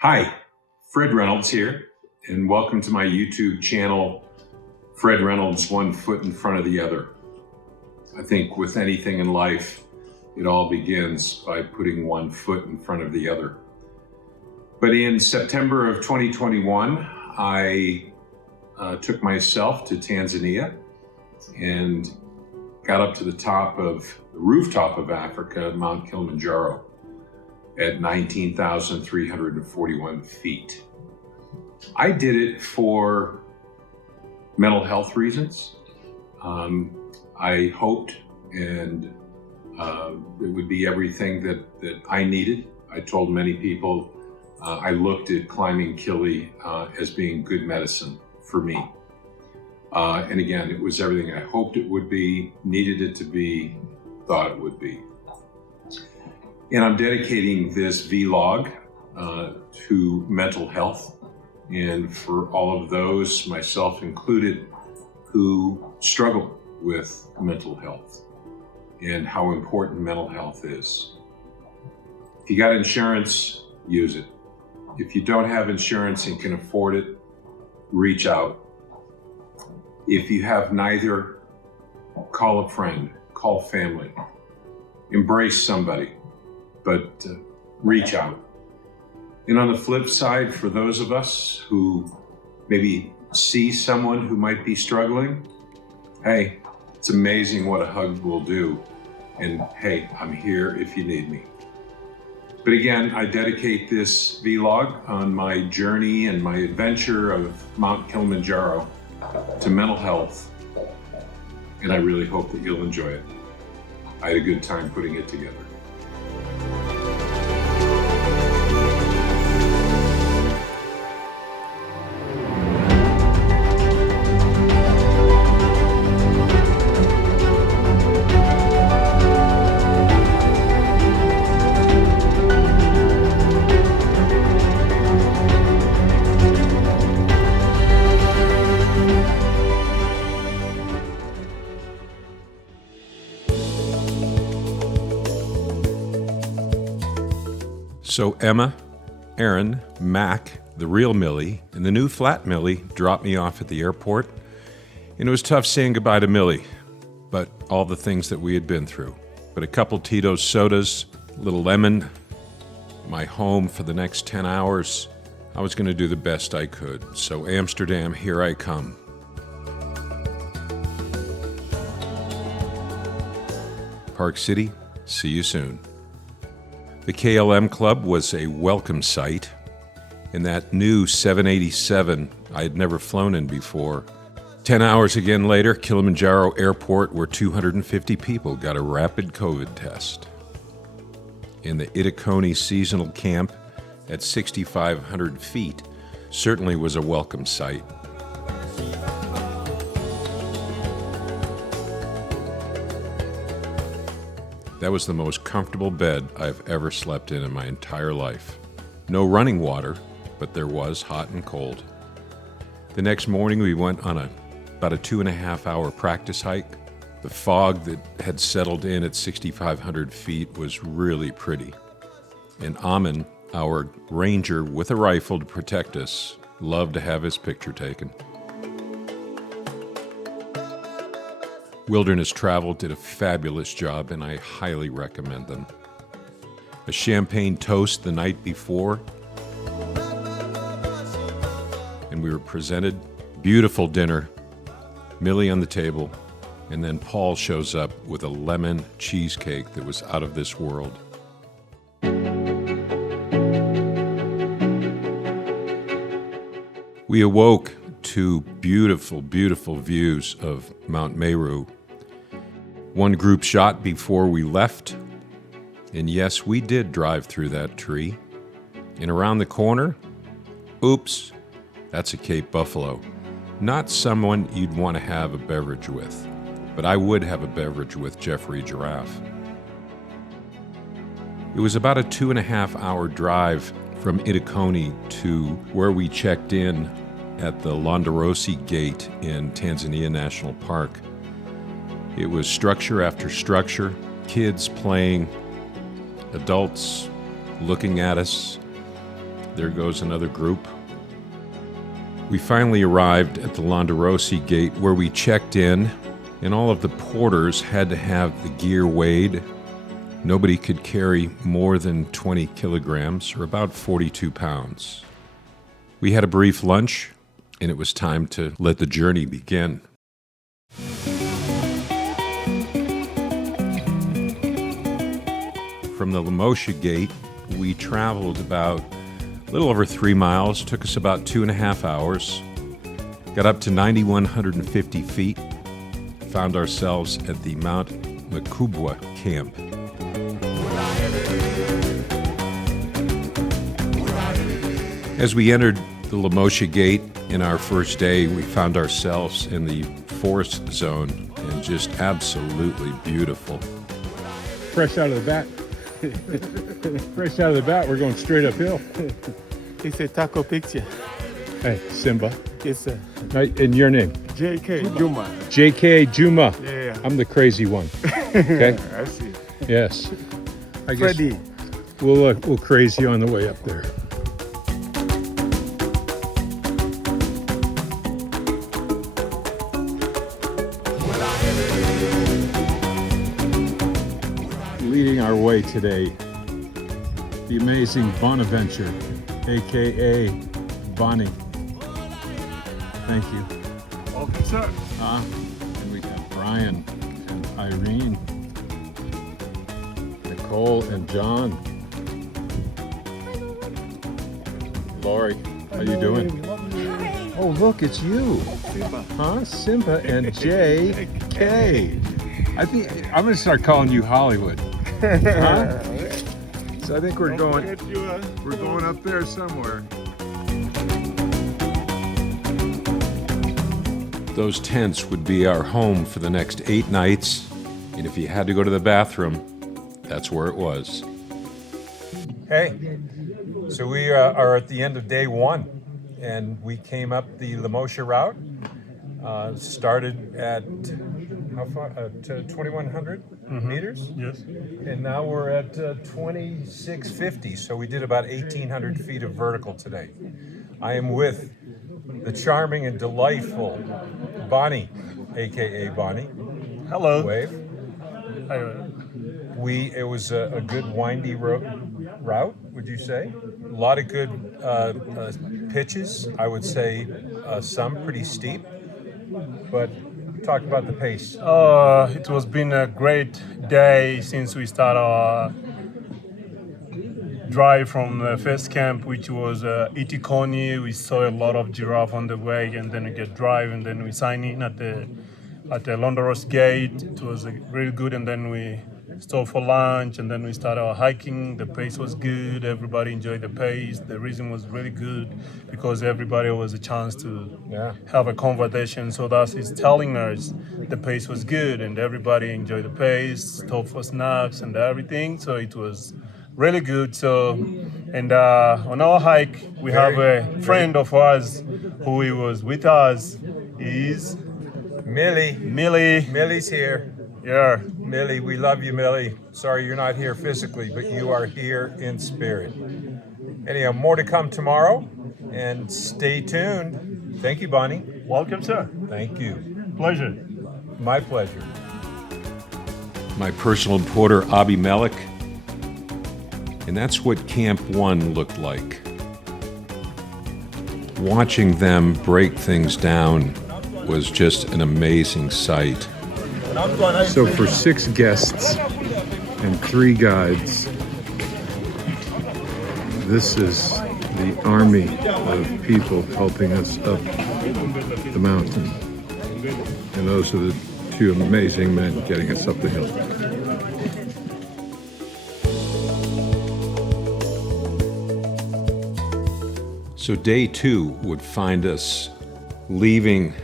Hi, Fred Reynolds here, and welcome to my YouTube channel, Fred Reynolds, One Foot in Front of the Other. I think with anything in life, it all begins by putting one foot in front of the other. But in September of 2021, I took myself to Tanzania and got up to the rooftop of Africa, Mount Kilimanjaro, at 19,341 feet. I did it for mental health reasons. I hoped and it would be everything that I needed. I told many people I looked at climbing Kili as being good medicine for me. And again, it was everything I hoped it would be, needed it to be, thought it would be. And I'm dedicating this vlog to mental health, and for all of those, myself included, who struggle with mental health and how important mental health is. If you got insurance, use it. If you don't have insurance and can afford it, reach out. If you have neither, call a friend, call family, embrace somebody, but reach out. And on the flip side, for those of us who maybe see someone who might be struggling, hey, it's amazing what a hug will do. And hey, I'm here if you need me. But again, I dedicate this vlog on my journey and my adventure of Mount Kilimanjaro to mental health. And I really hope that you'll enjoy it. I had a good time putting it together. So Emma, Aaron, Mac, the real Millie, and the new flat Millie dropped me off at the airport. And it was tough saying goodbye to Millie, but all the things that we had been through. But a couple Tito's sodas, a little lemon, my home for the next 10 hours. I was going to do the best I could. So Amsterdam, here I come. Park City, see you soon. The KLM Club was a welcome sight. In that new 787 I had never flown in before. 10 hours again later, Kilimanjaro Airport, where 250 people got a rapid COVID test. In the Itakoni seasonal camp at 6,500 feet certainly was a welcome sight. That was the most comfortable bed I've ever slept in my entire life. No running water, but there was hot and cold. The next morning we went on about a 2.5-hour practice hike. The fog that had settled in at 6,500 feet was really pretty. And Amin, our ranger with a rifle to protect us, loved to have his picture taken. Wilderness Travel did a fabulous job, and I highly recommend them. A champagne toast the night before, and we were presented beautiful dinner, Millie on the table, and then Paul shows up with a lemon cheesecake that was out of this world. We awoke to beautiful, beautiful views of Mount Meru. One group shot before we left, and yes, we did drive through that tree. And around the corner, oops, that's a Cape Buffalo. Not someone you'd want to have a beverage with, but I would have a beverage with Jeffrey Giraffe. It was about a 2.5-hour drive from Itakoni to where we checked in at the Londarosi Gate in Tanzania National Park. It was structure after structure, kids playing, adults looking at us, there goes another group. We finally arrived at the Londerosi gate where we checked in, and all of the porters had to have the gear weighed. Nobody could carry more than 20 kilograms, or about 42 pounds. We had a brief lunch, and it was time to let the journey begin. From the Lemosha gate, we traveled about a little over 3 miles, took us about 2.5 hours, got up to 9,150 feet, found ourselves at the Mount Makubwa camp. As we entered the Lemosha gate in our first day, we found ourselves in the forest zone and just absolutely beautiful. Fresh out of the bat. Fresh out of the bat, we're going straight uphill. It's a taco picture. Hey, Simba. Yes, sir. And your name? J.K. Juma. J.K. Juma. Yeah. I'm the crazy one. Okay? I see. Yes. I guess Freddy. we'll crazy you on the way up there. Leading our way today, the amazing Bonaventure, aka Bonnie. Thank you. Welcome, sir. And we got Brian and Irene, Nicole and John. Lori, how you doing? Oh, look, it's you. Simba. Huh? Simba and J.K. I think I'm gonna start calling you Hollywood. Huh? So I think we're going up there somewhere. Those tents would be our home for the next 8 nights, and if you had to go to the bathroom, that's where it was. Hey, so we are at the end of day 1, and we came up the Lemosha route, started at how far? To 2,100 meters? Yes. And now we're at 2,650, so we did about 1,800 feet of vertical today. I am with the charming and delightful Bonnie, aka Bonnie. Hello. Wave. It was a good windy route, would you say? A lot of good pitches, I would say some pretty steep, but talk about the pace. It was been a great day since we started our drive from the first camp, which was Itikoni. We saw a lot of giraffe on the way, and then we get drive, and then we sign in at the Londeros gate. It was really good, and then we stopped for lunch, and then we started our hiking. The pace was good. Everybody enjoyed the pace. The reason was really good because everybody was a chance to have a conversation. So that's is telling us the pace was good, and everybody enjoyed the pace. Stopped for snacks and everything. So it was really good. So, and on our hike, we have a friend of ours who was with us. Is Millie. Millie's here. Yeah. Millie, we love you, Millie. Sorry you're not here physically, but you are here in spirit. Anyhow, more to come tomorrow, and stay tuned. Thank you, Bonnie. Welcome, sir. Thank you. Pleasure. My pleasure. My personal porter, Abi Melik. And that's what Camp 1 looked like. Watching them break things down was just an amazing sight. So for 6 guests and 3 guides, this is the army of people helping us up the mountain. And those are the 2 amazing men getting us up the hill. So day 2 would find us leaving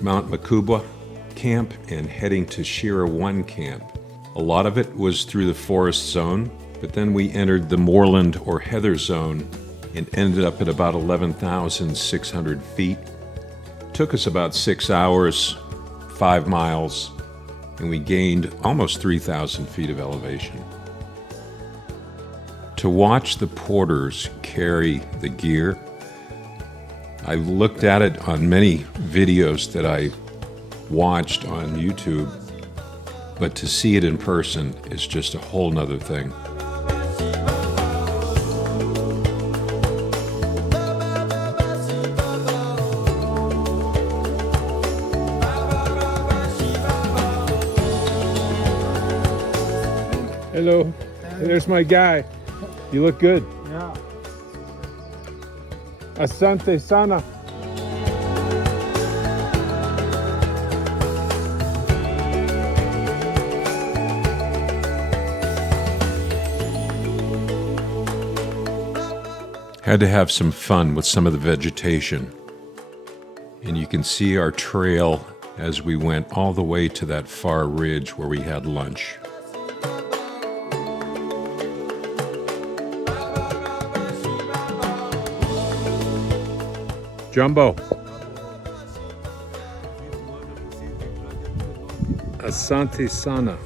Mount Makubwa camp and heading to Shira 1 camp. A lot of it was through the forest zone, but then we entered the moorland or heather zone and ended up at about 11,600 feet. Took us about 6 hours, 5 miles, and we gained almost 3,000 feet of elevation. To watch the porters carry the gear, I've looked at it on many videos that I watched on YouTube, but to see it in person is just a whole nother thing. Hello. There's my guy. You look good. Yeah. Asante sana. Had to have some fun with some of the vegetation. And you can see our trail as we went all the way to that far ridge where we had lunch. Jumbo. Asante sana.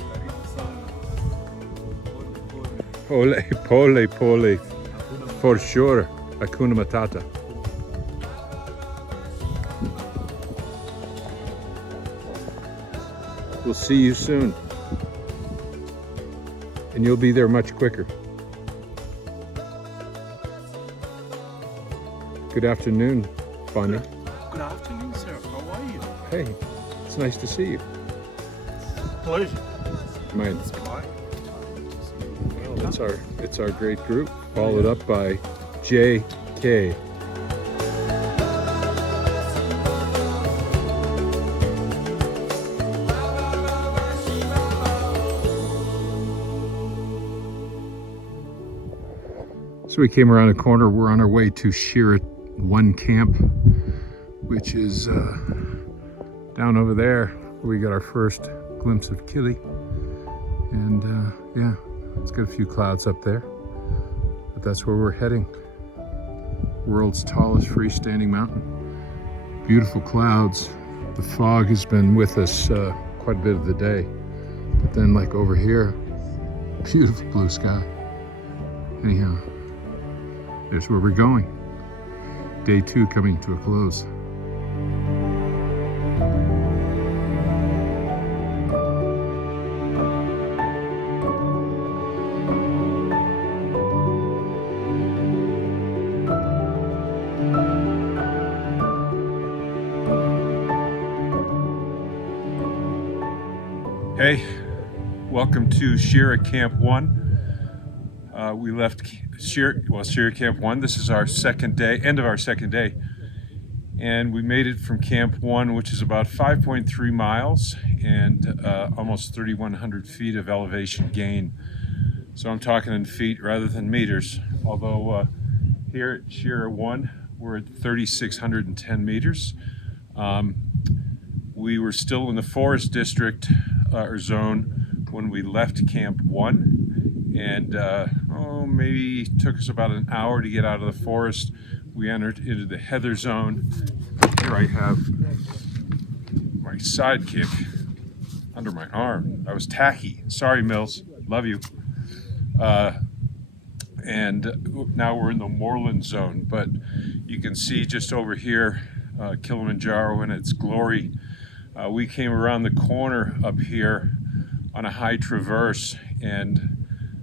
Pole, pole, pole. For sure. Hakuna Matata. We'll see you soon. And you'll be there much quicker. Good afternoon, Bonnie. Good afternoon, sir. How are you? Hey, it's nice to see you. Pleasure. Mine. Well, it's our great group, followed up by JK. So we came around a corner. We're on our way to Shira 1 camp, which is down over there where we got our first glimpse of Kili. And yeah, it's got a few clouds up there, but that's where we're heading. World's tallest freestanding mountain. Beautiful clouds. The fog has been with us quite a bit of the day, but then like over here, beautiful blue sky. Anyhow, there's where we're going. Day 2 coming to a close. Hey, welcome to Shira Camp 1. We left Shira Camp 1. This is our second day, end of our second day. And we made it from Camp 1, which is about 5.3 miles and almost 3,100 feet of elevation gain. So I'm talking in feet rather than meters. Although here at Shira 1, we're at 3,610 meters. We were still in the forest district or zone when we left Camp 1, and maybe took us about an hour to get out of the forest. We entered into the heather zone. Here I have my sidekick under my arm. That was tacky. Sorry, Mills. Love you. And now we're in the moorland zone, but you can see just over here Kilimanjaro in its glory. We came around the corner up here on a high traverse and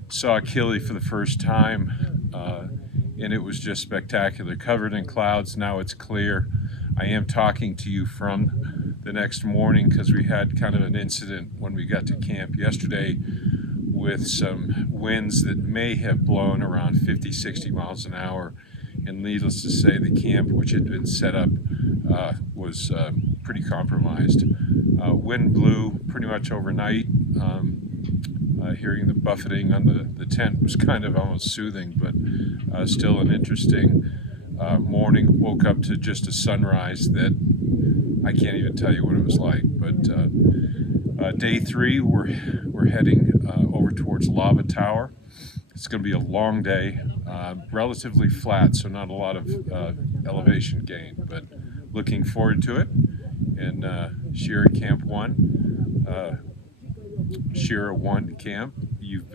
saw Kili for the first time, and it was just spectacular. Covered in clouds, now it's clear. I am talking to you from the next morning because we had kind of an incident when we got to camp yesterday with some winds that may have blown around 50, 60 miles an hour. And needless to say, the camp, which had been set up, was pretty compromised. Wind blew pretty much overnight. Hearing the buffeting on the tent was kind of almost soothing, but still an interesting morning. Woke up to just a sunrise that I can't even tell you what it was like. But day 3, we're heading over towards Lava Tower. It's going to be a long day, relatively flat, so not a lot of elevation gain, but looking forward to it. And Shira Camp 1, Shira 1 camp. You've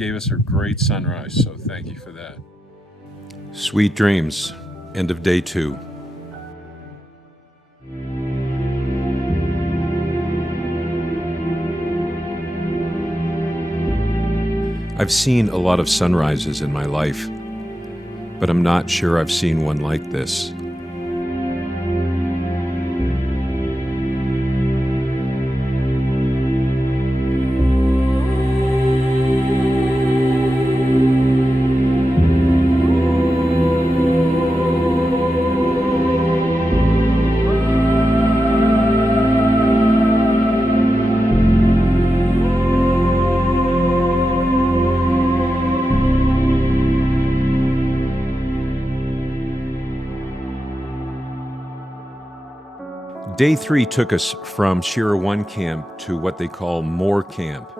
gave us a great sunrise, so thank you for that. Sweet dreams. End of day 2. I've seen a lot of sunrises in my life, but I'm not sure I've seen one like this. Day 3 took us from Shira 1 camp to what they call Moore Camp.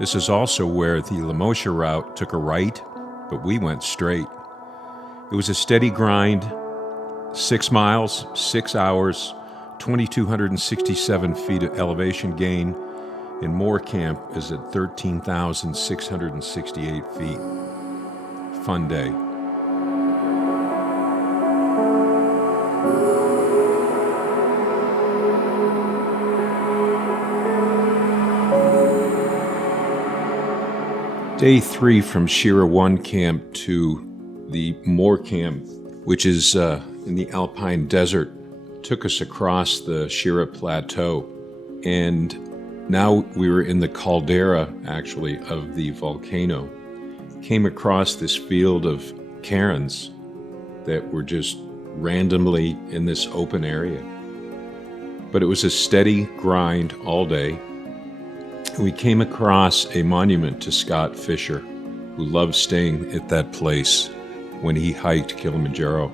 This is also where the Lemosha route took a right, but we went straight. It was a steady grind, 6 miles, 6 hours, 2,267 feet of elevation gain, and Moore Camp is at 13,668 feet. Fun day. Day 3 from Shira 1 camp to the Moore camp, which is in the Alpine Desert, took us across the Shira Plateau. And now we were in the caldera, actually, of the volcano. Came across this field of cairns that were just randomly in this open area. But it was a steady grind all day. We came across a monument to Scott Fisher, who loved staying at that place when he hiked Kilimanjaro.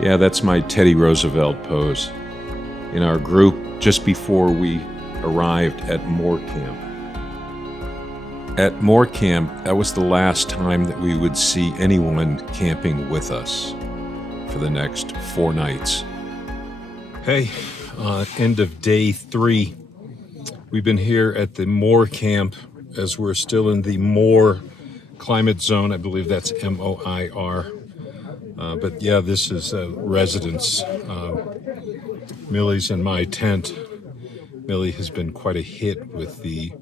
Yeah, that's my Teddy Roosevelt pose in our group just before we arrived at Moore Camp. At Moore Camp, that was the last time that we would see anyone camping with us for the next 4 nights. Hey, end of day 3. We've been here at the Moore Camp as we're still in the Moore climate zone. I believe that's MOIR. But yeah, this is a residence. Millie's in my tent. Millie has been quite a hit with the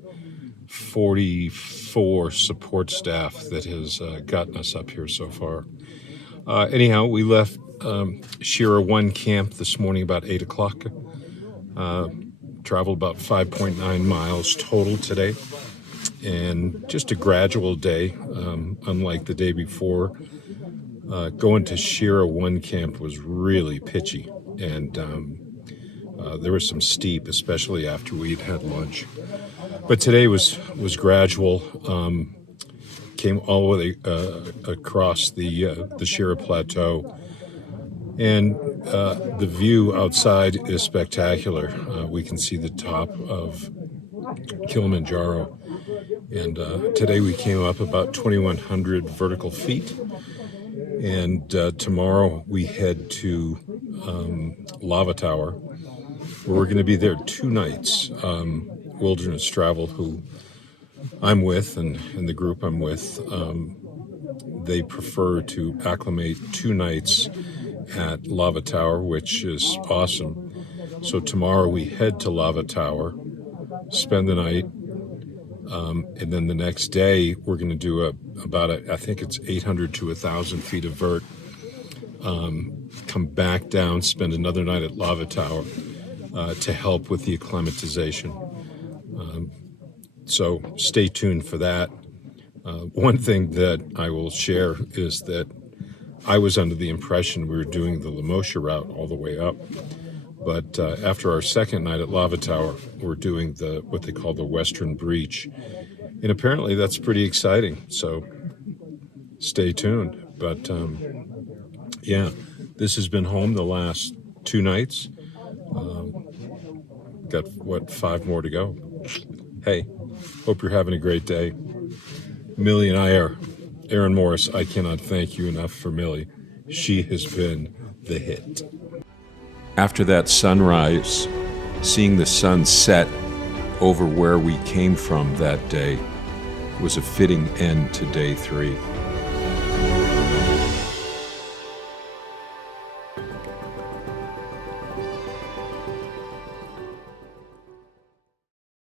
44 support staff that has gotten us up here so far. Anyhow, we left Shira 1 camp this morning about 8 o'clock. Traveled about 5.9 miles total today. And just a gradual day, unlike the day before. Going to Shira 1 camp was really pitchy. And there was some steep, especially after we'd had lunch. But today was gradual. Came all the way across the Shira Plateau, and the view outside is spectacular. We can see the top of Kilimanjaro, and today we came up about 2,100 vertical feet. And tomorrow we head to Lava Tower, where we're going to be there 2 nights. Wilderness Travel, who I'm with, and the group I'm with, they prefer to acclimate 2 nights at Lava Tower, which is awesome. So tomorrow we head to Lava Tower, spend the night, and then the next day we're going to do I think it's 800 to 1,000 feet of vert. Come back down, spend another night at Lava Tower to help with the acclimatization. So stay tuned for that. One thing that I will share is that I was under the impression we were doing the Lemosha route all the way up. But after our second night at Lava Tower, we're doing what they call the Western Breach. And apparently that's pretty exciting. So stay tuned. But yeah, this has been home the last 2 nights. Got 5 more to go. Hey, hope you're having a great day. Millie and I are Aaron Morris, I cannot thank you enough for Millie. She has been the hit. After that sunrise, seeing the sun set over where we came from that day was a fitting end to day 3.